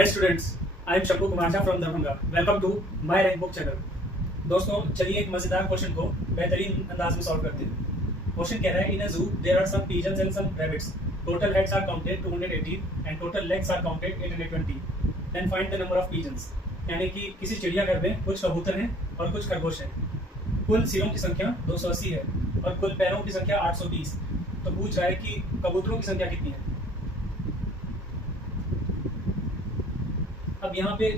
Hi students, I am Shambhu Kumar Jha from Darbhanga. Welcome to my rank book channel. दोस्तों चलिए एक मजेदार क्वेश्चन को बेहतरीन अंदाज में सॉल्व करते हैं। क्वेश्चन कह रहा है in a zoo there are some pigeons and some rabbits. Total heads are counted 218 and total legs are counted 820. Then find the number of pigeons. यानी कि किसी चिड़ियाघर में कुछ कबूतर हैं और कुछ खरगोश हैं। कुल सिरों की संख्या 280 है और कुल पैरों की संख्या 820। तो पूछ रहा है कि कबूतरों की संख्या कितनी है। अब यहाँ पे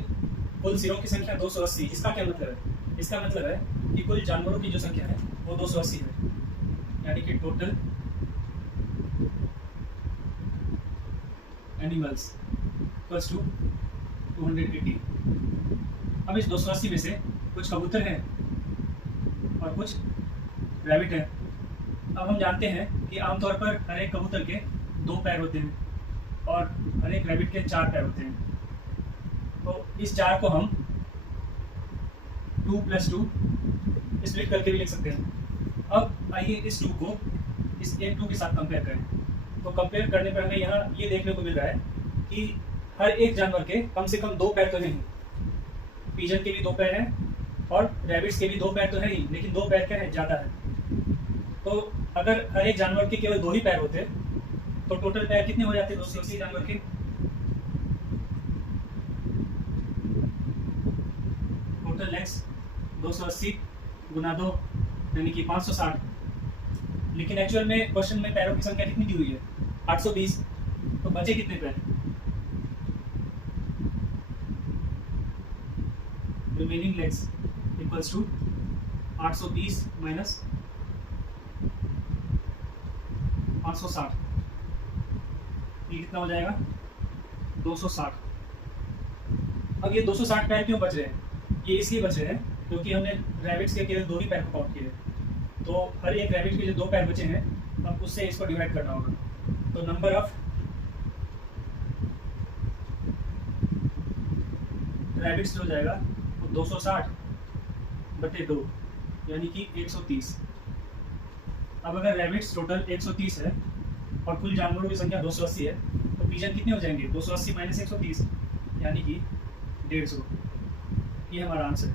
कुल सिरों की संख्या 280, इसका क्या मतलब है? इसका मतलब है कि कुल जानवरों की जो संख्या है वो 280 है, यानी कि टोटल एनिमल्स इक्वल्स टू 280। अब इस 280 में से कुछ कबूतर हैं और कुछ रैबिट हैं। अब हम जानते हैं कि आमतौर पर हर एक कबूतर के 2 पैर होते हैं और हर एक रैबिट के 4 पैर होते हैं। तो इस 4 को हम 2 + 2 स्प्लिट करके भी लिख सकते हैं। अब आइए इस 2 को इस एक 2 के साथ कंपेयर करें। तो कंपेयर करने पर हमें यहाँ ये देखने को मिल रहा है कि हर एक जानवर के कम से कम 2 पैर तो नहीं। पिजन के भी 2 पैर हैं और रैबिट्स के भी 2 पैर तो है ही, लेकिन 2 पैर क्या है, ज़्यादा है। तो अगर हर एक जानवर के केवल 2 ही पैर होते तो टोटल पैर कितने हो जाते? 280 जानवर के। टोटल लेग्स 280 × 2 यानी कि 560। लेकिन एक्चुअल में क्वेश्चन में पैरों की संख्या कितनी दी हुई है? 820। तो बचे कितने पैर? Remaining legs equals to 820 minus 560। ये कितना हो जाएगा? 260। अब ये 260 पैर क्यों बच रहे हैं? ये इसलिए बच रहे हैं क्योंकि हमने रैबिट्स के केवल 2 ही पैर को काउंट किए। तो हर एक रैबिट के जो 2 पैर बचे हैं, अब उससे इसको डिवाइड करना होगा। तो नंबर ऑफ रैबिट्स जो हो जाएगा वो 260/2 यानी कि 130। अब अगर रैबिट्स टोटल 130 है और कुल जानवरों की संख्या 280 है, तो पिजन कितने हो जाएंगे? 280 - 130 यानी कि 150। ये हमारा आंसर है।